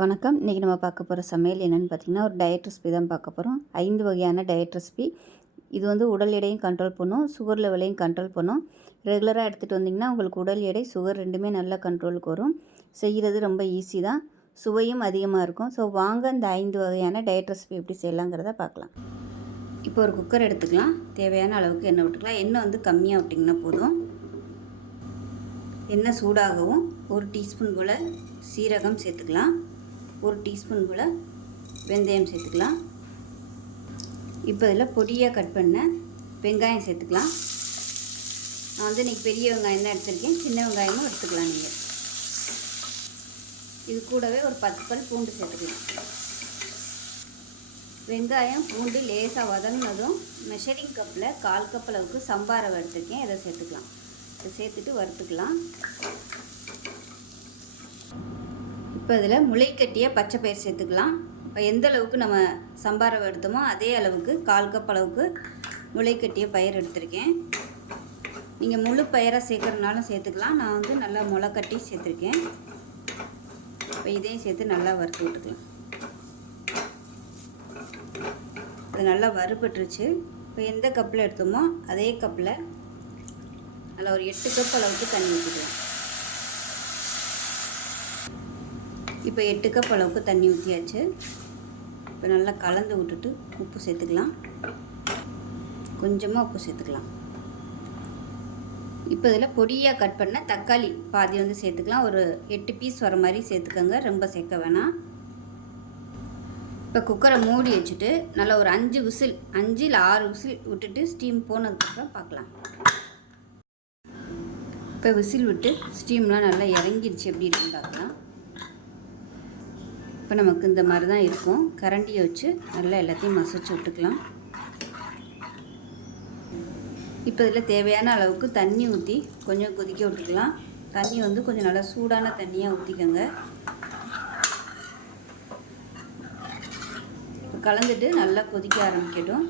வணக்கம். இன்றைக்கி நம்ம பார்க்க போகிற சமையல் என்னென்னு பார்த்தீங்கன்னா ஒரு டயட் ரெசிபி தான் பார்க்க போகிறோம் ஐந்து வகையான டயட் ரெசிபி இது வந்து உடல் எடையும் கண்ட்ரோல் பண்ணும் சுகர் லெவலையும் கண்ட்ரோல் பண்ணும். ரெகுலராக எடுத்துகிட்டு வந்திங்கன்னா உங்களுக்கு உடல் எடை சுகர் ரெண்டுமே நல்லா கண்ட்ரோலுக்கு வரும். செய்கிறது ரொம்ப ஈஸி தான். சுவையும் அதிகமாக இருக்கும். ஸோ வாங்க இந்த ஐந்து வகையான டயட் ரெசிபி எப்படி செய்யலாங்கிறத பார்க்கலாம். இப்போ ஒரு குக்கர் எடுத்துக்கலாம். தேவையான அளவுக்கு எண்ணெய் விட்டுக்கலாம். எண்ணெய் வந்து கம்மியாக விட்டிங்கன்னா போதும். எண்ணெய் சூடாகவும் ஒரு டீஸ்பூன் போல் சீரகம் சேர்த்துக்கலாம். ஒரு டீஸ்பூன் போல் வெந்தயம் சேர்த்துக்கலாம். இப்போ இதில் பொடியாக கட் பண்ண வெங்காயம் சேர்த்துக்கலாம். நான் வந்து இன்றைக்கி பெரிய வெங்காயம் தான் எடுத்திருக்கேன். சின்ன வெங்காயமும் எடுத்துக்கலாம் நீங்கள் இது கூடவே ஒரு பத்து பல் பூண்டு சேர்த்துக்கலாம். வெங்காயம் பூண்டு லேசாக வதங்கினதும் மெஷரிங் கப்பில் கால் கப் அளவுக்கு சம்பாரம் எடுத்துருக்கேன். இதை சேர்த்துக்கலாம். இதை சேர்த்துட்டு வறுத்துக்கலாம். இப்போ இதில் முளைக்கட்டிய பச்சை பயிர் சேர்த்துக்கலாம். இப்போ எந்த அளவுக்கு நம்ம சம்பாரம் எடுத்தோமோ அதே அளவுக்கு கால் கப் அளவுக்கு முளைக்கட்டிய பயிர் எடுத்திருக்கேன். நீங்கள் முழு பயிராக சேர்க்குறதுனாலும் சேர்த்துக்கலாம். நான் வந்து நல்லா முளை கட்டி சேர்த்துருக்கேன். இப்போ இதையும் சேர்த்து நல்லா வறுத்து விட்டுக்கலாம். அது நல்லா வறுபட்டுருச்சு. இப்போ எந்த கப்பில் எடுத்தோமோ அதே கப்பில் நல்லா ஒரு எட்டு கப் அளவுக்கு தண்ணி ஊற்றிக்கலாம். இப்போ எட்டு கப் அளவுக்கு தண்ணி ஊற்றியாச்சு இப்போ நல்லா கலந்து விட்டுட்டு உப்பு சேர்த்துக்கலாம். கொஞ்சமாக உப்பு சேர்த்துக்கலாம். இப்போ இதில் பொடியாக கட் பண்ண தக்காளி பாதி வந்து சேர்த்துக்கலாம். ஒரு எட்டு பீஸ் வர மாதிரி சேர்த்துக்கோங்க. ரொம்ப சேர்க்க வேணாம். இப்போ குக்கரை மூடி வச்சுட்டு நல்லா ஒரு அஞ்சு விசில் அஞ்சு இல்லை ஆறு விசில் விட்டுட்டு ஸ்டீம் போனதுக்கப்புறம் பார்க்கலாம். இப்போ விசில் விட்டு ஸ்டீம்லாம் நல்லா இறங்கிடுச்சு எப்படி இருக்குன்னு பார்க்கலாம். இப்போ நமக்கு இந்த மாதிரி தான் இருக்கும். கரண்டியை வச்சு நல்லா எல்லாத்தையும் மசிச்சு விட்டுக்கலாம். இப்போ இதில் தேவையான அளவுக்கு தண்ணி ஊற்றி கொஞ்சம் கொதிக்க விட்டுக்கலாம். தண்ணி வந்து கொஞ்சம் நல்லா சூடான தண்ணியாக ஊற்றிக்கோங்க. கலந்துட்டு நல்லா கொதிக்க ஆரம்பிக்கட்டும்.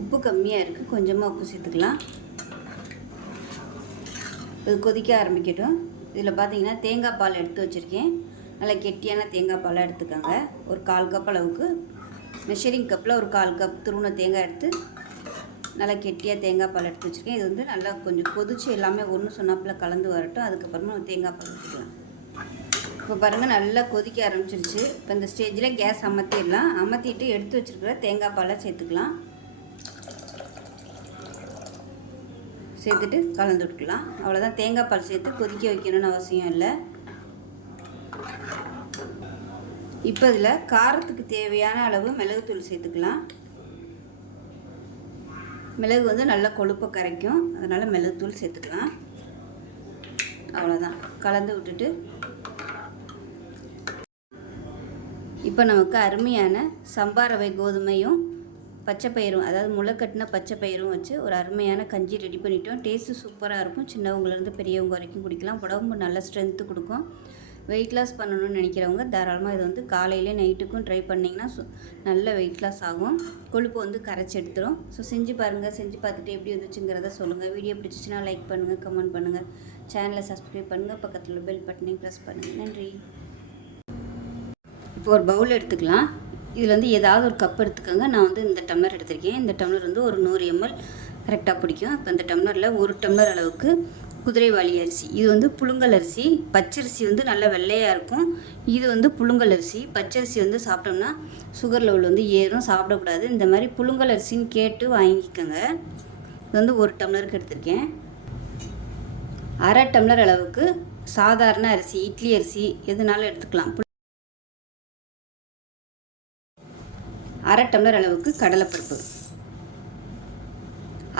உப்பு கம்மியாக இருக்குது. கொஞ்சமாக உப்பு சேர்த்துக்கலாம். இது கொதிக்க ஆரம்பிக்கட்டும். இதில் பார்த்தீங்கன்னா தேங்காய் பால் எடுத்து வச்சுருக்கேன். நல்லா கெட்டியான தேங்காய் பாலாக எடுத்துக்கோங்க. ஒரு கால் கப் அளவுக்கு. மெஷரிங் கப்பில் ஒரு கால் கப் துருண தேங்காய் எடுத்து நல்லா கெட்டியாக தேங்காய் பால் எடுத்து வச்சுருக்கேன். இது வந்து நல்லா கொஞ்சம் கொதிச்சு எல்லாமே ஒன்று சொன்னாப்பில் கலந்து வரட்டும். அதுக்கப்புறமா தேங்காய் பால் ஊற்றிக்கலாம் இப்போ பாருங்கள் நல்லா கொதிக்க ஆரம்பிச்சிருச்சு. இப்போ இந்த ஸ்டேஜில் கேஸ் அமர்த்திடலாம் அமர்த்திட்டு எடுத்து வச்சுருக்கிற தேங்காய் பாலை சேர்த்துக்கலாம். சேர்த்துட்டு கலந்து விட்டுக்கலாம். அவ்வளோதான் தேங்காய் பால் சேர்த்து கொதிக்க வைக்கணும்னு அவசியம் இல்லை. இப்போ இதில் காரத்துக்கு தேவையான அளவு மிளகுத்தூள் சேர்த்துக்கலாம். மிளகு வந்து நல்லா கொழுப்பை கரைக்கும். அதனால் மிளகுத்தூள் சேர்த்துக்கலாம். அவ்வளோதான் கலந்து விட்டுட்டு இப்போ நமக்கு அருமையான சம்பாரவை கோதுமையும் பச்சை பயிரும் அதாவது முளை கட்டின பச்சை பயிரும் வச்சு ஒரு அருமையான கஞ்சி ரெடி பண்ணிட்டோம். டேஸ்ட்டு சூப்பராக இருக்கும். சின்னவங்கலேருந்து பெரியவங்க வரைக்கும் குடிக்கலாம். உடம்பு நல்ல ஸ்ட்ரென்த்து கொடுக்கும். வெயிட் லாஸ் பண்ணணும்னு நினைக்கிறவங்க தாராளமாக இது வந்து காலையிலே நைட்டுக்கும் ட்ரை பண்ணிங்கன்னா நல்ல வெயிட் லாஸ் ஆகும். கொழுப்பு வந்து கரைச்சி எடுத்துரும். ஸோ செஞ்சு பாருங்கள் செஞ்சு பார்த்துட்டு எப்படி வந்துச்சுங்கிறத சொல்லுங்கள் வீடியோ பிடிச்சிச்சின்னா லைக் பண்ணுங்கள் கமெண்ட் பண்ணுங்கள் சேனலை சப்ஸ்கிரைப் பண்ணுங்கள் பக்கத்தில் பெல் பட்டனையும் ப்ரெஸ் பண்ணுங்கள் நன்றி. இப்போ ஒரு பவுல் எடுத்துக்கலாம். இதில் வந்து ஏதாவது ஒரு கப் எடுத்துக்கோங்க. நான் வந்து இந்த டம்ளர் எடுத்திருக்கேன். இந்த டம்ளர் வந்து ஒரு நூறு எம்எல் கரெக்டாக பிடிக்கும். இப்போ இந்த டம்ளரில் ஒரு டம்ளர் அளவுக்கு குதிரைவாளி அரிசி. இது வந்து புழுங்கல் அரிசி. பச்சரிசி வந்து நல்லா வெள்ளையாக இருக்கும். இது வந்து புழுங்கல் அரிசி. பச்சரிசி வந்து சாப்பிட்டோம்னா சுகர் லெவல் வந்து ஏறும். சாப்பிடக்கூடாது. இந்த மாதிரி புழுங்கல் அரிசின்னு கேட்டு வாங்கிக்கோங்க. இது வந்து ஒரு டம்ளருக்கு எடுத்திருக்கேன். அரை டம்ளர் அளவுக்கு சாதாரண அரிசி இட்லி அரிசி எதுனாலும் எடுத்துக்கலாம். அரை டம்ளர் அளவுக்கு கடலைப்பருப்பு.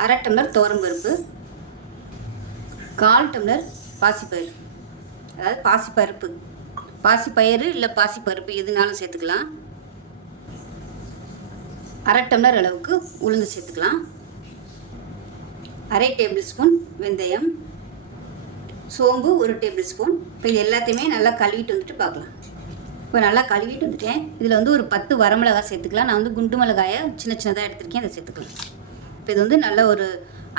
அரை டம்ளர் பருப்பு. கால் டம்ளர் பாசிப்பயிறு. அதாவது பாசிப்பருப்பு. பாசிப்பயிறு இல்லை பாசிப்பருப்பு எதுனாலும் சேர்த்துக்கலாம். அரை டம்ளர் அளவுக்கு உளுந்து சேர்த்துக்கலாம். அரை டேபிள் ஸ்பூன் வெந்தயம். சோம்பு ஒரு டேபிள் ஸ்பூன். இப்போ இது எல்லாத்தையுமே நல்லா கழுவிட்டு வந்துட்டு பார்க்கலாம். இப்போ நல்லா கழுவிட்டு வந்துட்டேன். இதில் வந்து ஒரு பத்து வரமிளகாய் சேர்த்துக்கலாம். நான் வந்து குண்டு மிளகாயை சின்ன சின்னதாக எடுத்துருக்கேன். அதை சேர்த்துக்கலாம். இப்போ இது வந்து நல்லா ஒரு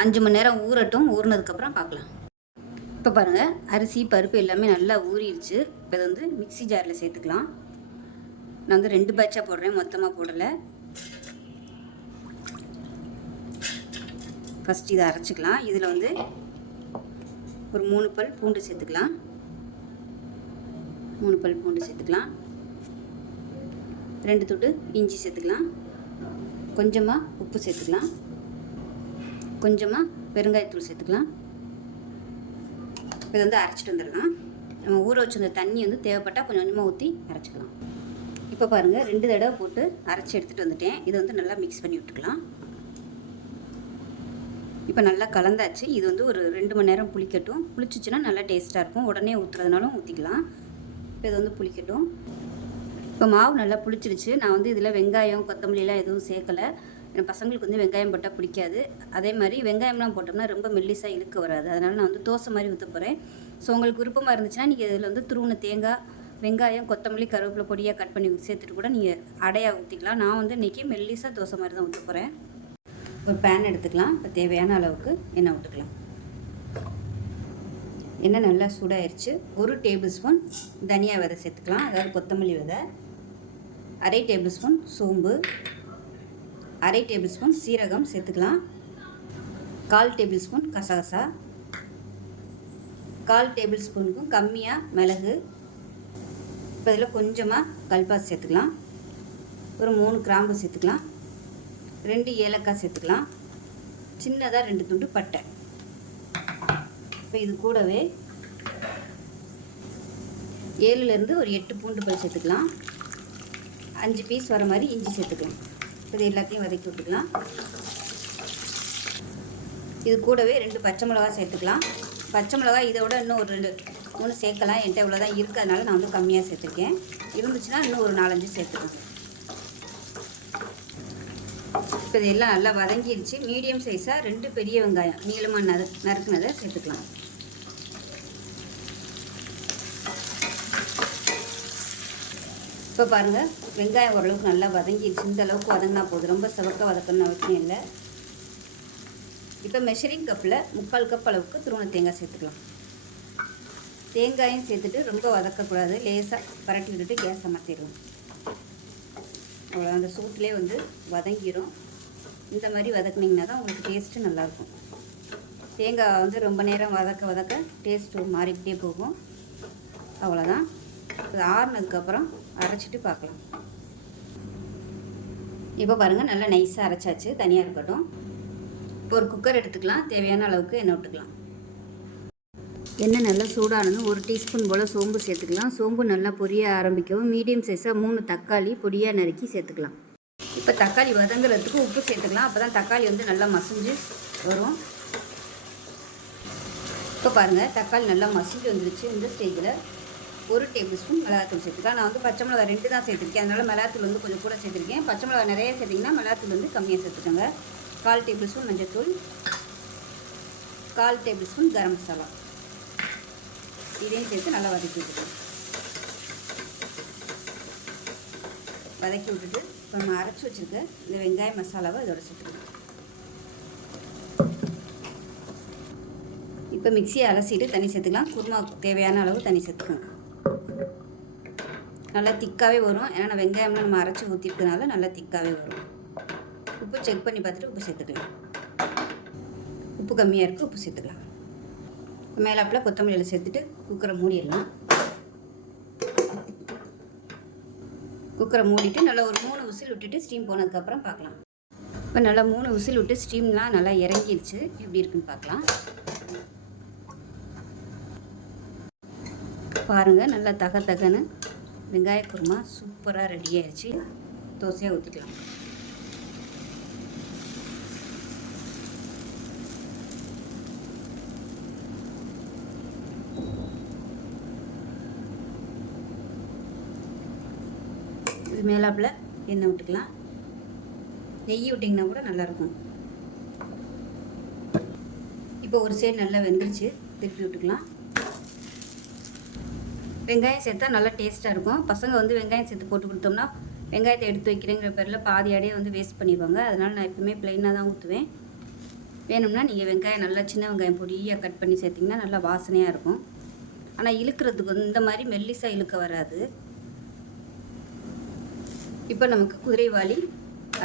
அஞ்சு மணி நேரம் ஊறட்டும். ஊறினதுக்கப்புறம் பார்க்கலாம். இப்போ பாருங்கள் அரிசி பருப்பு எல்லாமே நல்லா ஊறிடுச்சு. இப்போ இதை வந்து மிக்ஸி ஜாரில் சேர்த்துக்கலாம். நான் வந்து ரெண்டு பேட்சாக போடுறேன். மொத்தமாக போடலை. ஃபஸ்ட் இதை அரைச்சிக்கலாம். இதில் வந்து ஒரு மூணு பல் பூண்டு சேர்த்துக்கலாம். மூணு பல் பூண்டு சேர்த்துக்கலாம். ரெண்டு துட்டு இஞ்சி சேர்த்துக்கலாம். கொஞ்சமாக உப்பு சேர்த்துக்கலாம். கொஞ்சமாக பெருங்காயத்தூள் சேர்த்துக்கலாம். இதை வந்து அரைச்சிட்டு வந்துடலாம். நம்ம ஊற வச்சிருந்த தண்ணி வந்து தேவைப்பட்டால் கொஞ்சம் கொஞ்சமாக ஊற்றி அரைச்சிக்கலாம். இப்போ பாருங்கள் ரெண்டு தடவை போட்டு அரைச்சி எடுத்துகிட்டு வந்துட்டேன். இதை வந்து நல்லா மிக்ஸ் பண்ணி விட்டுக்கலாம். இப்போ நல்லா கலந்தாச்சு. இது வந்து ஒரு ரெண்டு மணி நேரம் புளிக்கட்டும். புளிச்சிச்சுன்னா நல்லா டேஸ்ட்டாக இருக்கும். உடனே ஊற்றுறதுனாலும் ஊற்றிக்கலாம் இப்போ இது வந்து புளிக்கட்டும். இப்போ மாவு நல்லா புளிச்சிருச்சு. நான் வந்து இதில் வெங்காயம் கொத்தமல்லிலாம் எதுவும் சேர்க்கலை. என் பசங்களுக்கு வந்து வெங்காயம் போட்டால் பிடிக்காது. அதே மாதிரி வெங்காயம்லாம் போட்டோம்னா ரொம்ப மெல்லிசாக இழுக்க வராது. அதனால் நான் வந்து தோசை மாதிரி ஊற்ற போகிறேன் ஸோ உங்களுக்கு விருப்பமாக இருந்துச்சுன்னா நீங்கள் இதில் வந்து துருவன தேங்காய் வெங்காயம் கொத்தமல்லி கருவேப்பிலை பொடியாக கட் பண்ணி சேர்த்துட்டு கூட நீங்கள் அடையாக ஊற்றிக்கலாம் நான் வந்து இன்றைக்கி மெல்லிசாக தோசை மாதிரி தான் ஊற்ற போகிறேன் ஒரு பேன் எடுத்துக்கலாம். இப்போ தேவையான அளவுக்கு எண்ணெய் விட்டுக்கலாம் எண்ணெய் நல்லா சூடாயிருச்சு. ஒரு டேபிள் ஸ்பூன் தனியா விதை சேர்த்துக்கலாம். அதாவது கொத்தமல்லி விதை. அரை டேபிள் ஸ்பூன் சோம்பு அரை டேபிள் ஸ்பூன் சீரகம் சேர்த்துக்கலாம். கால் டேபிள் ஸ்பூன் கசகசா. கால் டேபிள் ஸ்பூனுக்கும் கம்மியாக மிளகு. இப்போ இதில் கொஞ்சமாக கல்பாஸ் சேர்த்துக்கலாம். ஒரு மூணு கிராம்பு சேர்த்துக்கலாம். ரெண்டு ஏலக்காய் சேர்த்துக்கலாம். சின்னதாக ரெண்டு துண்டு பட்டை. இப்போ இது கூடவே ஏழுலேருந்து ஒரு எட்டு பூண்டு பல் சேர்த்துக்கலாம். அஞ்சு பீஸ் வர மாதிரி இஞ்சி சேர்த்துக்கலாம் இது எல்லாத்தையும் வதக்கி விட்டுக்கலாம். இது கூடவே ரெண்டு பச்சை மிளகா சேர்த்துக்கலாம். பச்சை மிளகா இதை விட இன்னும் ஒரு ரெண்டு மூணு சேர்க்கலாம். என்கிட்ட இவ்வளோ தான் இருக்கிறதுனால நான் வந்து கம்மியாக சேர்த்துருக்கேன். இருந்துச்சுன்னா இன்னும் ஒரு நாலஞ்சு சேர்த்துக்கணும். இப்போ இதெல்லாம் நல்லா வதங்கிடுச்சு மீடியம் சைஸாக ரெண்டு பெரிய வெங்காயம் நீளமாக நறு நறுக்குனதை சேர்த்துக்கலாம். இப்போ பாருங்கள் வெங்காயம் ஓரளவுக்கு நல்லா வதங்கிடுச்சு. இந்த அளவுக்கு வதங்கினா போதும். ரொம்ப சிவக்க வதக்கணும்னு அவசியம் இல்லை. இப்போ மெஷரிங் கப்பில் முக்கால் கப் அளவுக்கு துருவண தேங்காய் சேர்த்துக்கலாம். தேங்காயும் சேர்த்துட்டு ரொம்ப வதக்கக்கூடாது. லேசாக பரட்டி விட்டுட்டு கேஸ் அமர்த்திடுவோம் அவ்வளோ அந்த சூட்லேயே வந்து வதங்கிடும் இந்த மாதிரி வதக்குனிங்கன்னா தான் உங்களுக்கு டேஸ்ட்டு நல்லாயிருக்கும். தேங்காய் வந்து ரொம்ப நேரம் வதக்க வதக்க டேஸ்ட்டு மாறிக்கிட்டே போகும். அவ்வளோதான் இது ஆறுனதுக்கப்புறம் அரைச்சிட்டு பார்க்கலாம். இப்போ பாருங்கள் நல்லா நைஸாக அரைச்சாச்சு. தனியாக இருக்கட்டும். இப்போ ஒரு குக்கர் எடுத்துக்கலாம். தேவையான அளவுக்கு எண்ணெய் விட்டுக்கலாம். எண்ணெய் நல்லா சூடானதும் ஒரு டீஸ்பூன் போல் சோம்பு சேர்த்துக்கலாம். சோம்பு நல்லா பொரிய ஆரம்பிக்கவும் மீடியம் சைஸாக மூணு தக்காளி பொடியாக நறுக்கி சேர்த்துக்கலாம். இப்போ தக்காளி வதங்குறதுக்கு உப்பு சேர்த்துக்கலாம். அப்போ தான் தக்காளி வந்து நல்லா மசிஞ்சு வரும். இப்போ பாருங்கள் தக்காளி நல்லா மசிஞ்சு வந்துருச்சு. இந்த ஸ்டேஜில் ஒரு டேபிள் ஸ்பூன் மிளகாத்தூள் சேர்த்துக்கலாம். நான் வந்து பச்சை மிளகா ரெண்டு தான் சேர்த்துருக்கேன். அதனால் மிளகாத்தூள் வந்து கொஞ்சம் கூட சேர்த்துருக்கேன். பச்சை மிளகா நிறைய சேர்த்திங்கன்னா மிளகாத்தூள் வந்து கம்மியாக சேர்த்துக்கோங்க. கால் டேபிள் ஸ்பூன் மஞ்சத்தூள். கால் டேபிள் ஸ்பூன் கரம் மசாலா. இதையும் சேர்த்து நல்லா வதக்கி விட்டுக்கலாம். வதக்கி விட்டுட்டு இப்போ நம்ம அரைச்சி வச்சுருக்க இந்த வெங்காய மசாலாவை இதோட சேர்த்துக்கலாம். இப்போ மிக்சியை அலசிட்டு தண்ணி சேர்த்துக்கலாம். குருமா தேவையான அளவு தண்ணி சேர்த்துக்கணும் நல்லா திக்காகவே வரும். ஏன்னா நான் வெங்காயம்லாம் நம்ம அரைச்சி ஊற்றிருக்கனால நல்லா திக்காகவே வரும். உப்பு செக் பண்ணி பார்த்துட்டு உப்பு சேர்த்துக்கலாம். உப்பு கம்மியாக இருக்குது உப்பு சேர்த்துக்கலாம். மேலாப்பில் கொத்தமல்லியில் சேர்த்துட்டு குக்கரை மூடிடலாம். குக்கரை மூடிட்டு நல்லா ஒரு மூணு விசில் விட்டுட்டு ஸ்டீம் போனதுக்கப்புறம் பார்க்கலாம். இப்போ நல்லா மூணு விசில் விட்டு ஸ்டீம்லாம் நல்லா இறங்கிடுச்சு எப்படி இருக்குன்னு பார்க்கலாம். பாருங்கள் நல்லா தக தகன்னு வெங்காய குருமா சூப்பராக ரெடி ஆயிடுச்சு தோசையாக ஊற்றிக்கலாம் இது மேலாப்பில் எண்ணெய் விட்டுக்கலாம் நெய் விட்டிங்கன்னா கூட நல்லாயிருக்கும். இப்போ ஒரு சைடு நல்லா வெந்துருச்சு. திருப்பி விட்டுக்கலாம் வெங்காயம் சேர்த்தா நல்லா டேஸ்ட்டாக இருக்கும். பசங்க வந்து வெங்காயம் சேர்த்து போட்டு கொடுத்தோம்னா வெங்காயத்தை எடுத்து வைக்கிறேங்கிற பேரில் பாதி அடையே வந்து வேஸ்ட் பண்ணிடுவாங்க. அதனால் நான் எப்பவுமே ப்ளைனாக தான் ஊற்றுவேன் வேணும்னா நீங்கள் வெங்காயம் நல்லா சின்ன வெங்காயம் பொடியாக கட் பண்ணி சேர்த்திங்கன்னா நல்லா வாசனையாக இருக்கும். ஆனால் இழுக்கிறதுக்கு வந்து இந்த மாதிரி மெல்லிசாக இழுக்க வராது. இப்போ நமக்கு குதிரைவாளி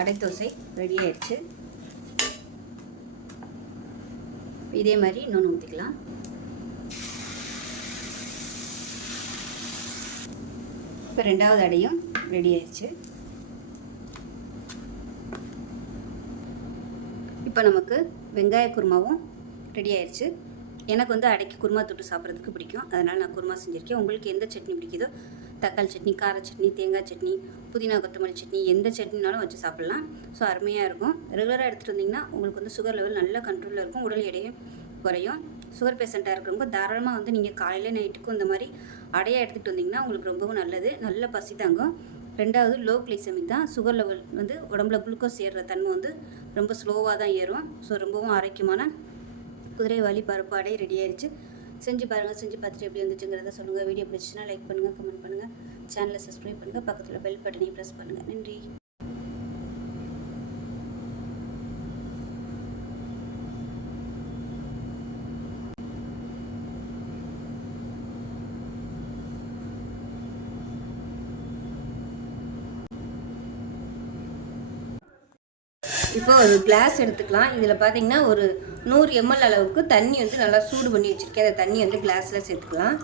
அடை தோசை ரெடி ஆயிடுச்சு. இதே மாதிரி இன்னொன்று ஊற்றிக்கலாம் இப்போ ரெண்டாவது அடையும். ரெடி ஆயிடுச்சு. இப்போ நமக்கு வெங்காய குருமாவும் ரெடி ஆயிடுச்சு. எனக்கு வந்து அடைக்கு குருமா தொட்டு சாப்பிட்றதுக்கு பிடிக்கும். அதனால் நான் குருமா செஞ்சுருக்கேன். உங்களுக்கு எந்த சட்னி பிடிக்குதோ? தக்காளி சட்னி கார சட்னி தேங்காய் சட்னி புதினா கொத்தமல்லி சட்னி எந்த சட்னினாலும் வச்சு சாப்பிட்லாம். ஸோ அருமையாக இருக்கும். ரெகுலராக எடுத்துகிட்டு வந்தீங்கன்னா உங்களுக்கு வந்து சுகர் லெவல் நல்ல கண்ட்ரோலில் இருக்கும். உடல் எடையும் குறையும். சுகர் பேஷண்ட்டாக இருக்கிறவங்க தாராளமாக வந்து நீங்கள் காலையில் நைட்டுக்கும் இந்த மாதிரி அடையாக எடுத்துகிட்டு வந்தீங்கன்னா உங்களுக்கு ரொம்பவும் நல்லது. நல்ல பசி தாங்கும். ரெண்டாவது லோ கிளைசமிக் தான். சுகர் லெவல் வந்து உடம்புல குளுக்கோஸ் ஏறுற தன்மை வந்து ரொம்ப ஸ்லோவாக தான் ஏறும். ஸோ ரொம்பவும் ஆரோக்கியமான குதிரைவாலி பருப்பு அடை ரெடி ஆயிடுச்சு செஞ்சு பாருங்கள் செஞ்சு பார்த்துட்டு எப்படி வந்துச்சுங்கிறத சொல்லுங்கள் வீடியோ பிடிச்சிச்சுன்னா லைக் பண்ணுங்கள் கமெண்ட் பண்ணுங்கள் சேனலை சப்ஸ்கிரைப் பண்ணுங்கள் பக்கத்தில் பெல் பட்டனையும் ப்ரெஸ் பண்ணுங்கள் நன்றி. இப்போ ஒரு கிளாஸ் எடுத்துக்கலாம். இதில் பார்த்தீங்கன்னா ஒரு நூறு எம்எல் அளவுக்கு தண்ணி வந்து நல்லா சூடு பண்ணி வச்சுருக்கேன். அந்த தண்ணி வந்து கிளாஸில் சேர்த்துக்கலாம்.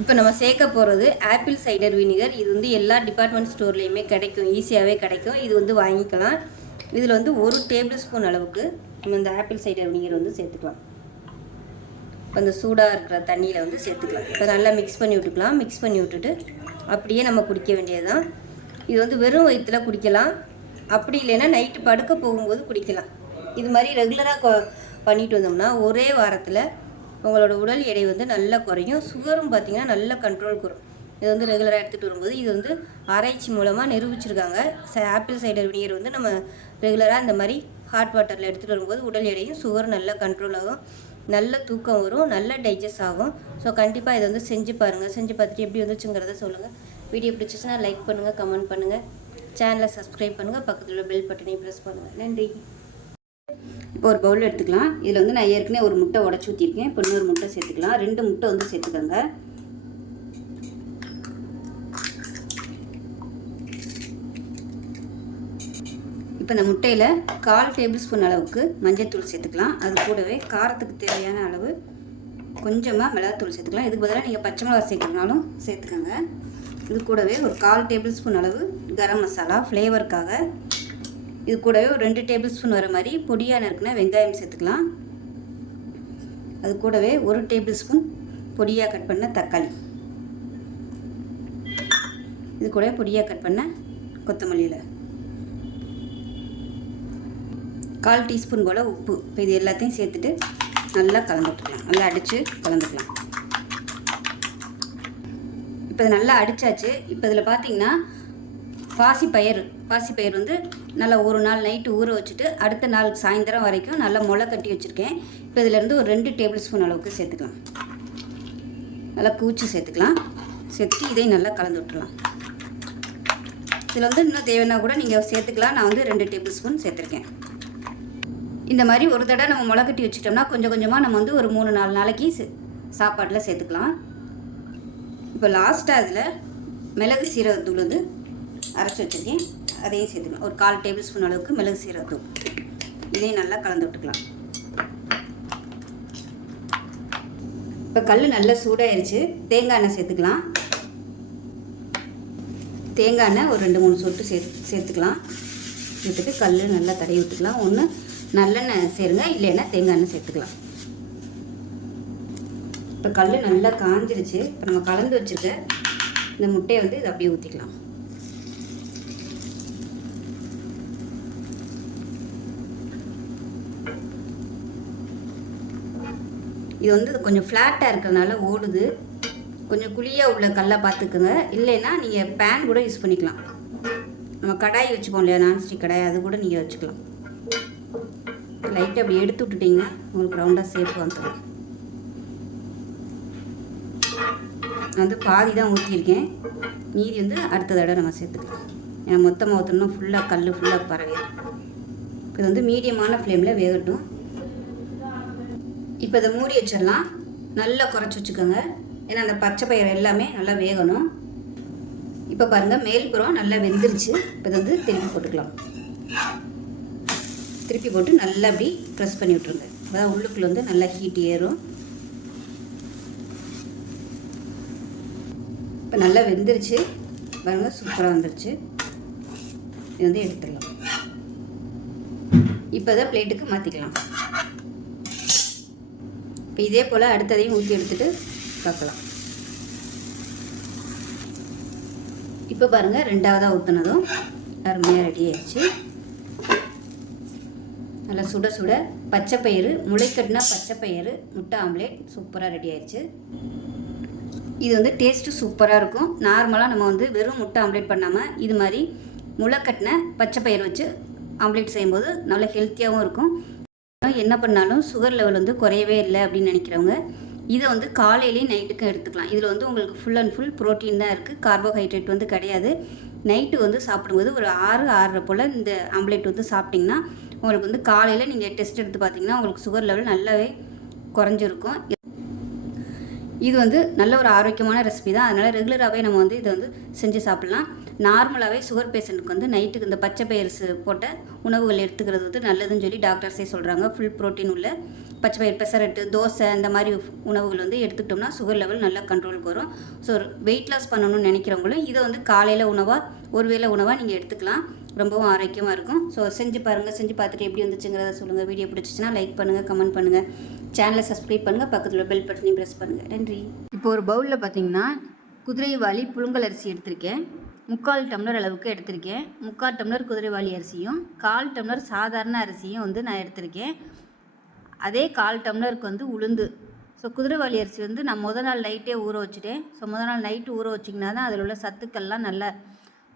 இப்போ நம்ம சேர்க்க போகிறது ஆப்பிள் சைடர் வினிகர் இது வந்து எல்லா டிபார்ட்மெண்ட் ஸ்டோர்லேயுமே கிடைக்கும். ஈஸியாகவே கிடைக்கும். இது வந்து வாங்கிக்கலாம். இதில் வந்து ஒரு டேபிள் ஸ்பூன் அளவுக்கு நம்ம இந்த ஆப்பிள் சைடர் வினிகர் வந்து சேர்த்துக்கலாம். இப்போ அந்த சூடாக இருக்கிற தண்ணியில் வந்து சேர்த்துக்கலாம். இப்போ நல்லா மிக்ஸ் பண்ணி விட்டுக்கலாம். மிக்ஸ் பண்ணி விட்டுட்டு அப்படியே நம்ம குடிக்க வேண்டியது தான் இது வந்து வெறும் வயிற்றில் குடிக்கலாம். அப்படி இல்லைன்னா நைட்டு படுக்க போகும்போது குடிக்கலாம். இது மாதிரி ரெகுலராக பண்ணிட்டு வந்தோம்னா ஒரே வாரத்தில் உங்களோட உடல் எடை வந்து நல்லா குறையும். சுகரும் பார்த்திங்கன்னா நல்ல கண்ட்ரோல் வரும் இது வந்து ரெகுலராக எடுத்துகிட்டு வரும்போது இது வந்து ஆராய்ச்சி மூலமாக நிரூபிச்சிருக்காங்க. ச ஆப்பிள் சைடர் வினிகர் வந்து நம்ம ரெகுலராக இந்த மாதிரி ஹாட் வாட்டரில் எடுத்துகிட்டு வரும்போது உடல் எடையும் சுகர் நல்லா கண்ட்ரோல் ஆகும். நல்ல தூக்கம் வரும் நல்ல டைஜஸ்ட் ஆகும். ஸோ கண்டிப்பாக இதை வந்து செஞ்சு பாருங்கள் செஞ்சு பார்த்துட்டு எப்படி வந்துச்சுங்கிறத சொல்லுங்கள் வீடியோ பிடிச்சிச்சுன்னா லைக் பண்ணுங்கள் கமெண்ட் பண்ணுங்கள் சேனலை சப்ஸ்கிரைப் பண்ணுங்கள் பக்கத்தில் உள்ள பெல் பட்டனையும் ப்ரெஸ் பண்ணுங்கள் நன்றி. இப்போ ஒரு பவுல் எடுத்துக்கலாம். இதில் வந்து நான் ஏற்கனவே ஒரு முட்டை உடச்சி ஊற்றிருக்கேன் இப்போ இன்னொரு முட்டை சேர்த்துக்கலாம். ரெண்டு முட்டை வந்து சேர்த்துக்கோங்க. இப்போ இந்த முட்டையில் கால் டேபிள் ஸ்பூன் அளவுக்கு மஞ்சள்தூள் சேர்த்துக்கலாம். அது கூடவே காரத்துக்கு தேவையான அளவு கொஞ்சமாக மிளகாத்தூள் சேர்த்துக்கலாம். இதுக்கு பதிலாக நீங்கள் பச்சை மிளகா சேர்க்கணுனாலும் சேர்த்துக்கோங்க. இது கூடவே ஒரு கால் டேபிள் ஸ்பூன் அளவு கரம் மசாலா ஃப்ளேவருக்காக. இது கூடவே ஒரு ரெண்டு டேபிள் ஸ்பூன் வர மாதிரி பொடியாக நறுக்குன வெங்காயம் சேர்த்துக்கலாம். அது கூடவே ஒரு டேபிள் ஸ்பூன் பொடியாக கட் பண்ண தக்காளி. இது கூடவே பொடியாக கட் பண்ண கொத்தமல்லியில் கால் டீஸ்பூன் போல் உப்பு. இப்போ இது எல்லாத்தையும் சேர்த்துட்டு நல்லா கலந்துட்டுக்கலாம் நல்லா அடித்து கலந்துக்கலாம். இப்போ இது நல்லா அடித்தாச்சு இப்போ இதில் பார்த்தீங்கன்னா பாசிப்பயிர் பாசிப்பயிர் வந்து நல்லா ஒரு நாள் நைட்டு ஊற வச்சுட்டு அடுத்த நாள் சாயந்தரம் வரைக்கும் நல்லா முளை கட்டி வச்சுருக்கேன். இப்போ இதிலேருந்து ஒரு ரெண்டு டேபிள் ஸ்பூன் அளவுக்கு சேர்த்துக்கலாம். நல்லா கூச்சி சேர்த்துக்கலாம். சேர்த்துட்டு இதையும் நல்லா கலந்து விட்டுலாம் இதில் வந்து இன்னும் தேவைன்னா கூட நீங்கள் சேர்த்துக்கலாம். நான் வந்து ரெண்டு டேபிள் ஸ்பூன் சேர்த்துருக்கேன். இந்த மாதிரி ஒரு தடவை நம்ம முளை கட்டி வச்சுட்டோம்னா கொஞ்சம் கொஞ்சமாக நம்ம வந்து ஒரு மூணு நாலு நாளைக்கு சாப்பாட்டில் சேர்த்துக்கலாம். இப்போ லாஸ்ட்டாக அதில் மிளகு சீரகத்தூள் வந்து அரைச்சி வச்சுருக்கேன். அதையும் சேர்த்துக்கலாம். ஒரு கால் டேபிள் ஸ்பூன் அளவுக்கு மிளகு சீரகத்தூள். இதையும் நல்லா கலந்து விட்டுக்கலாம். இப்போ கல் நல்லா சூடாயிருச்சு. தேங்காய் எண்ணெய் சேர்த்துக்கலாம். தேங்காய் எண்ணெய் ஒரு ரெண்டு மூணு சொட்டு சேர்த்து சேர்த்துக்கலாம். சேர்த்துட்டு கல் நல்லா தடவி விட்டுக்கலாம். ஒன்று நல்லெண்ணெய் சேருங்க இல்லைன்னா தேங்காய் எண்ணெய் சேர்த்துக்கலாம். இப்போ கல் நல்லா காஞ்சிருச்சு. இப்போ நம்ம கலந்து வச்சுருக்க இந்த முட்டையை வந்து இதை அப்படியே ஊற்றிக்கலாம் இது வந்து கொஞ்சம் ஃப்ளாட்டாக இருக்கிறதுனால ஓடுது. கொஞ்சம் குழியாக உள்ள கல்லை பார்த்துக்குங்க. இல்லைன்னா நீங்கள் பேன் கூட யூஸ் பண்ணிக்கலாம். நம்ம கடாய் வச்சுப்போம் இல்லையா? நான்ஸ்டிக் கடாய் அது கூட நீங்கள் வச்சுக்கலாம். லைட்டாக அப்படி எடுத்து விட்டுட்டிங்கன்னா உங்களுக்கு ரவுண்டாக சேஃப் வந்துடும் நான் வந்து பாதி தான் ஊற்றியிருக்கேன் மீதி வந்து அடுத்த தடவை நம்ம சேர்த்துக்கலாம். ஏன்னா மொத்தமாக ஊற்றணும்னா ஃபுல்லாக கல் ஃபுல்லாக பரவிடும் இது வந்து மீடியமான ஃப்ளேமில் வேகட்டும். இப்போ இதை மூடி வச்சிடலாம். நல்லா குறைச்சி வச்சுக்கோங்க. ஏன்னா அந்த பச்சை பயிர் எல்லாமே நல்லா வேகணும். இப்போ பாருங்கள் மேல்புறம் நல்லா வெந்துருச்சு. இப்போ இதை வந்து திருப்பி போட்டுக்கலாம். திருப்பி போட்டு நல்லா அப்படி ப்ரெஸ் பண்ணி விட்ருங்க அப்போ உள்ளுக்குள்ளே வந்து நல்லா ஹீட் ஏறும். இப்போ நல்லா வெந்துருச்சு. பாருங்கள் சூப்பராக வந்துருச்சு. இது வந்து எடுத்துடலாம். இப்போ தான் பிளேட்டுக்கு மாற்றிக்கலாம் இப்போ இதே போல் அடுத்ததையும் ஊற்றி எடுத்துகிட்டு பார்க்கலாம். இப்போ பாருங்கள் ரெண்டாவதாக ஊற்றினதும் அருமையாக ரெடி ஆயிடுச்சு. நல்லா சுட சுட பச்சை பயிறு முளைக்கட்டினா பச்சை பயிறு முட்டை ஆம்லேட் சூப்பராக ரெடி ஆயிடுச்சு. இது வந்து டேஸ்ட்டு சூப்பராக இருக்கும். நார்மலாக நம்ம வந்து வெறும் முட்டை ஆம்லேட் பண்ணாமல் இது மாதிரி முளைக்கட்டின பச்சை பயிர் வச்சு ஆம்லேட் செய்யும்போது நல்ல ஹெல்த்தியாகவும் இருக்கும். என்ன பண்ணாலும் சுகர் லெவல் வந்து குறையவே இல்லை அப்படின்னு நினைக்கிறவங்க இதை வந்து காலையிலேயும் நைட்டுக்கும் எடுத்துக்கலாம். இதில் வந்து உங்களுக்கு ஃபுல் அண்ட் ஃபுல் ப்ரோட்டீன் தான் இருக்குது கார்போஹைட்ரேட் வந்து கிடையாது. நைட்டு வந்து சாப்பிடும்போது ஒரு ஆறு ஆறரை போல் இந்த ஆம்லேட் வந்து சாப்பிட்டிங்கன்னா உங்களுக்கு வந்து காலையில் நீங்கள் டெஸ்ட் எடுத்து பார்த்தீங்கன்னா உங்களுக்கு சுகர் லெவல் நல்லாவே குறைஞ்சிருக்கும். இது வந்து நல்ல ஒரு ஆரோக்கியமான ரெசிபி தான். அதனால் ரெகுலராகவே நம்ம வந்து இதை வந்து செஞ்சு சாப்பிட்லாம். நார்மலாகவே சுகர் பேஷண்ட்டுக்கு வந்து நைட்டுக்கு இந்த பச்சை பயிர் போட்ட உணவுகள் எடுத்துக்கிறது வந்து நல்லதுன்னு சொல்லி டாக்டர்ஸே சொல்கிறாங்க ஃபுல் ப்ரோட்டீன் உள்ள பச்சை பயிர் பெசரட்டு தோசை இந்த மாதிரி உணவுகள் வந்து எடுத்துக்கிட்டோம்னா சுகர் லெவல் நல்லா கண்ட்ரோலுக்கு வரும். ஸோ வெயிட் லாஸ் பண்ணணும்னு நினைக்கிறவங்களும் இதை வந்து காலையில் உணவாக ஒரு வேளை உணவாக நீங்கள் எடுத்துக்கலாம். ரொம்பவும் ஆரோக்கியமாக இருக்கும். ஸோ செஞ்சு பாருங்கள் செஞ்சு பார்த்துட்டு எப்படி வந்துச்சுங்கிறத சொல்லுங்கள் வீடியோ பிடிச்சிச்சின்னா லைக் பண்ணுங்கள் கமெண்ட் பண்ணுங்கள் சேனலை சப்ஸ்கிரைப் பண்ணுங்கள் பக்கத்தில் பெல் பட்டனையும் ப்ரெஸ் பண்ணுங்கள் நன்றி. இப்போ ஒரு பவுலில் பார்த்தீங்கன்னா குதிரைவாளி புழுங்கல் அரிசி எடுத்திருக்கேன். முக்கால் டம்ளர் அளவுக்கு எடுத்திருக்கேன். முக்கால் டம்ளர் குதிரைவாளி அரிசியும் கால் டம்ளர் சாதாரண அரிசியும் வந்து நான் எடுத்திருக்கேன். அதே கால் டம்ளருக்கு வந்து உளுந்து. ஸோ குதிரைவாளி அரிசி வந்து நான் முத நாள் நைட்டே ஊற வச்சுட்டேன். ஸோ முத நாள் நைட்டு ஊற வச்சிங்கன்னா தான் அதில் உள்ள சத்துக்கள்லாம் நல்லா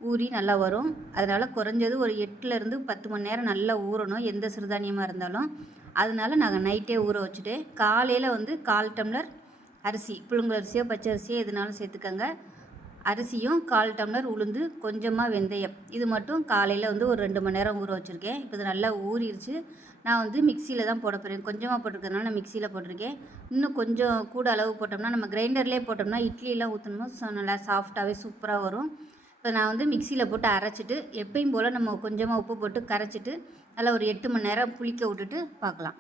ஊறி நல்லா வரும். அதனால் குறைஞ்சது ஒரு எட்டுலேருந்து பத்து மணி நேரம் நல்லா ஊறணும். எந்த சிறுதானியமாக இருந்தாலும். அதனால நாங்கள் நைட்டே ஊற வச்சுட்டு காலையில் வந்து கால் டம்ளர் அரிசி புழுங்கல் அரிசியோ பச்சை அரிசியோ எதுனாலும் சேர்த்துக்கோங்க. அரிசியும் கால் டம்ளர் உளுந்து கொஞ்சமாக வெந்தயம். இது மட்டும் காலையில் வந்து ஒரு ரெண்டு மணி நேரம் ஊற வச்சுருக்கேன். இப்போ இது நல்லா ஊறிடுச்சு நான் வந்து மிக்சியில் தான் போட போகிறேன் கொஞ்சமாக போட்டிருக்கிறதுனால நான் மிக்சியில் போட்டிருக்கேன். இன்னும் கொஞ்சம் கூட அளவு போட்டோம்னா நம்ம கிரைண்டர்லேயே போட்டோம்னா இட்லியெல்லாம் ஊற்றணுமோ நல்லா சாஃப்டாகவே சூப்பராக வரும். இப்போ நான் வந்து மிக்சியில் போட்டு அரைச்சிட்டு எப்பயும் போல் நம்ம கொஞ்சமாக உப்பு போட்டு கரைச்சிட்டு நல்லா ஒரு எட்டு மணி நேரம் புளிக்க விட்டுட்டு பார்க்கலாம்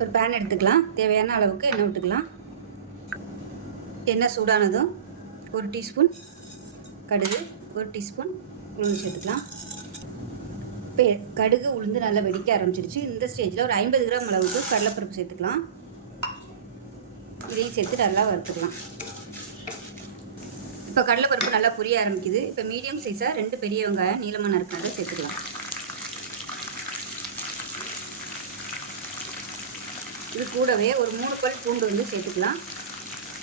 ஒரு பேன் எடுத்துக்கலாம். தேவையான அளவுக்கு எண்ணெய் விட்டுக்கலாம். எண்ணெய் சூடானதும் ஒரு டீஸ்பூன் கடுகு ஒரு டீஸ்பூன் உளுந்து சேர்த்துக்கலாம். இப்போ கடுகு உளுந்து நல்லா வெடிக்க ஆரம்பிச்சிருச்சு. இந்த ஸ்டேஜில் ஒரு ஐம்பது கிராம் அளவுக்கு கடலைப்பருப்பு சேர்த்துக்கலாம். இதையும் சேர்த்து நல்லா வறுத்துக்கலாம். இப்போ கடலைப்பருப்பு நல்லா புரிய ஆரம்பிக்குது. இப்போ மீடியம் சைஸாக ரெண்டு பெரிய வெங்காயம் நீளமாக நறுக்கிறத சேர்த்துக்கலாம். இது கூடவே ஒரு மூணு பல் பூண்டு வந்து சேர்த்துக்கலாம்.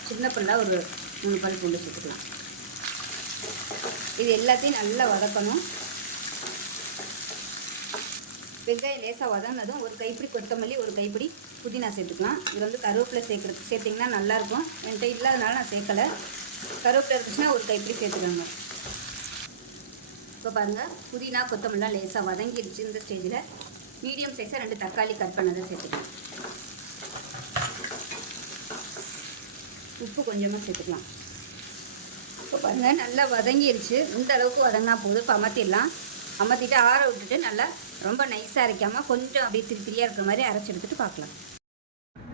சின்ன பல்லாக ஒரு மூணு பல் பூண்டு சேர்த்துக்கலாம். இது எல்லாத்தையும் நல்லா வதக்கணும். வெங்காயம் லேசாக வதங்கினதும் ஒரு கைப்பிடி கொத்தமல்லி ஒரு கைப்பிடி புதினா சேர்த்துக்கலாம். இது வந்து கருவேப்பிலை சேர்க்குறது சேர்த்திங்கன்னா நல்லாயிருக்கும் என்கிட்ட இல்லாதனால நான் சேர்க்கலை. கருவேப்பிலை இருந்துச்சுன்னா ஒரு கைப்பிடி சேர்த்துக்கோங்க. இப்போ பாருங்கள் புதினா கொத்தமல்லாம் லேசாக வதங்கிடுச்சு இந்த ஸ்டேஜில் மீடியம் சைஸாக ரெண்டு தக்காளி கட் பண்ணதை சேர்த்துக்கலாம். உப்பு கொஞ்சமாக சேர்த்துக்கலாம். இப்போ பாருங்கள் நல்லா வதங்கிடுச்சு இந்த அளவுக்கு வதங்கினா போதும். இப்போ அமர்த்திடலாம். அமர்த்திட்டு ஆற விட்டுட்டு நல்லா ரொம்ப நைஸாக அரைக்காமல் கொஞ்சம் அப்படியே திரி திரியாக இருக்கிற மாதிரி அரைச்சி எடுத்துகிட்டு பார்க்கலாம்.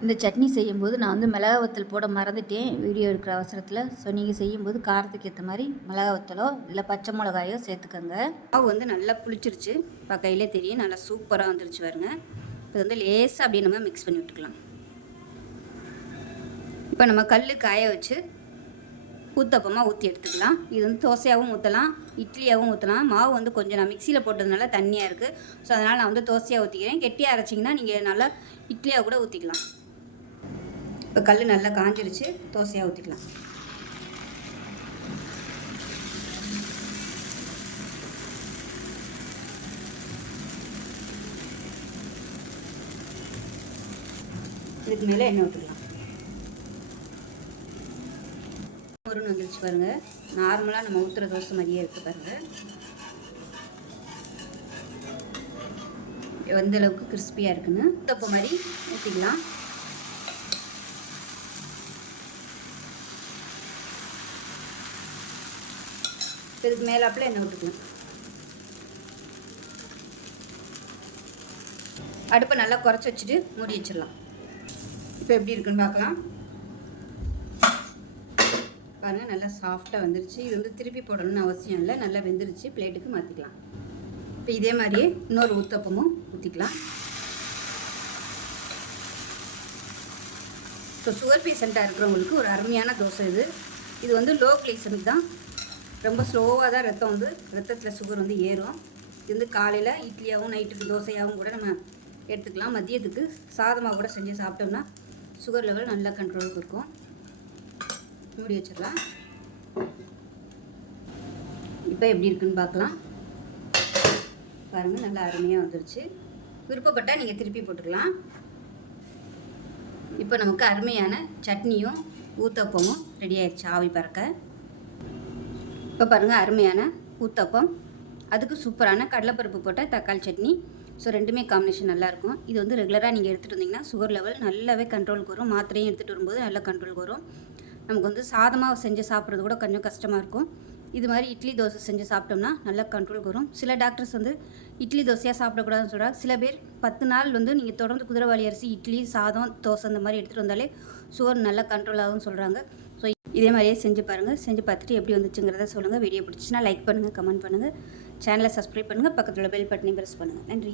இந்த சட்னி செய்யும்போது நான் வந்து மிளகா வத்தல் போட மறந்துட்டேன். வீடியோ எடுக்கிற அவசரத்தில். ஸோ நீங்கள் செய்யும்போது காரத்துக்கு ஏற்ற மாதிரி மிளகா வத்தலோ இல்லை பச்சை மிளகாயோ சேர்த்துக்கோங்க. மாவு வந்து நல்லா புளிச்சிருச்சு. கையிலே தெரியும். நல்லா சூப்பராக வந்துருச்சு பாருங்க. இப்போ வந்து லேசாக அப்படியே நம்ம மிக்ஸ் பண்ணி விட்டுக்கலாம். இப்போ நம்ம கல் காய வச்சு ஊத்தப்பமாக ஊற்றி எடுத்துக்கலாம். இது வந்து தோசையாகவும் ஊற்றலாம் இட்லியாகவும் ஊற்றலாம் மாவு வந்து கொஞ்சம் நான் மிக்சியில் போட்டதுனால தண்ணியாக இருக்குது ஸோ அதனால் நான் வந்து தோசையாக ஊற்றிக்கிறேன் கெட்டியாக அரைச்சிங்கன்னா நீங்கள் நல்லா இட்லியாக கூட ஊற்றிக்கலாம் இப்போ கல் நல்லா காஞ்சிருச்சு தோசையாக ஊற்றிக்கலாம் இதுக்கு மேலே எண்ணெய் விட்டுக்கலாம் ஒரு வந்துருச்சு பாருங்கள் நார்மலாக நம்ம ஊற்றுற தோசை மாதிரியே இருக்குது பாருங்கள் எந்த அளவுக்கு கிறிஸ்பியாக இருக்குன்னு தப்பு மாதிரி ஊற்றிக்கலாம் இதுக்கு மேலாப்பில் எண்ணெய் விட்டுக்கலாம் அடுப்பை நல்லா குறைச்சி வச்சுட்டு மூடி வச்சிடலாம். இப்போ எப்படி இருக்குன்னு பார்க்கலாம். பாருங்கள் நல்லா சாஃப்டாக வந்துருச்சு. இது வந்து திருப்பி போடணும்னு அவசியம் இல்லை. நல்லா வெந்துருச்சு. பிளேட்டுக்கு மாற்றிக்கலாம் இப்போ இதே மாதிரியே இன்னொரு ஊத்தப்பமும் ஊற்றிக்கலாம் இப்போ சுகர் பேஷண்ட்டாக இருக்கிறவங்களுக்கு ஒரு அருமையான தோசை இது. இது வந்து லோ கிளைசமிக் தான். ரொம்ப ஸ்லோவாக தான் ரத்தம் வந்து ரத்தத்தில் சுகர் வந்து ஏறும். இது வந்து காலையில் இட்லியாகவும் நைட்டுக்கு தோசையாகவும் கூட நம்ம எடுத்துக்கலாம். மதியத்துக்கு சாதமாக கூட செஞ்சு சாப்பிட்டோம்னா சுகர் லெவல் நல்லா கண்ட்ரோலுக்கு இருக்கும். மூடி வச்சிடலாம். இப்போ எப்படி இருக்குன்னு பார்க்கலாம். பாருங்கள் நல்லா அருமையாக வந்துருச்சு. விருப்பப்பட்டால் நீங்கள் திருப்பி போட்டுக்கலாம். இப்போ நமக்கு அருமையான சட்னியும் ஊத்தப்பமும் ரெடி ஆயிடுச்சு ஆவி பறக்க. இப்போ பாருங்கள் அருமையான ஊத்தப்பம். அதுக்கு சூப்பரான கடலைப்பருப்பு போட்ட தக்காளி சட்னி. ஸோ ரெண்டுமே காம்பினேஷன் நல்லாயிருக்கும் இது வந்து ரெகுலராக நீங்கள் எடுத்துகிட்டு வந்தீங்கன்னா சுகர் லெவல் நல்லாவே கண்ட்ரோலுக்கு வரும். மாத்திரையும் எடுத்துகிட்டு வரும்போது நல்லா கண்ட்ரோலுக்கு வரும். நமக்கு வந்து சாதமாக செஞ்சு சாப்பிட்றது கூட கொஞ்சம் கஷ்டமாக இருக்கும். இது மாதிரி இட்லி தோசை செஞ்சு சாப்பிட்டோம்னா நல்லா கண்ட்ரோல் வரும். சில டாக்டர்ஸ் வந்து இட்லி தோசையாக சாப்பிடக்கூடாதுன்னு சொல்கிறாங்க சில பேர் பத்து நாள் வந்து நீங்கள் தொடர்ந்து குதிரைவாளி அரிசி இட்லி சாதம் தோசை இந்த மாதிரி எடுத்துகிட்டு வந்தாலே சுகர் நல்லா கண்ட்ரோல் ஆகும்னு சொல்கிறாங்க ஸோ இதே மாதிரியே செஞ்சு பாருங்கள் செஞ்சு பார்த்துட்டு எப்படி வந்துச்சுங்கிறத சொல்லுங்கள் வீடியோ பிடிச்சின்னா லைக் பண்ணுங்கள் கமெண்ட் பண்ணுங்கள் சேனலை சப்ஸ்கிரைப் பண்ணுங்கள் பக்கத்தில் பெல் பட்டனையும் ப்ரெஸ் பண்ணுங்கள் நன்றி.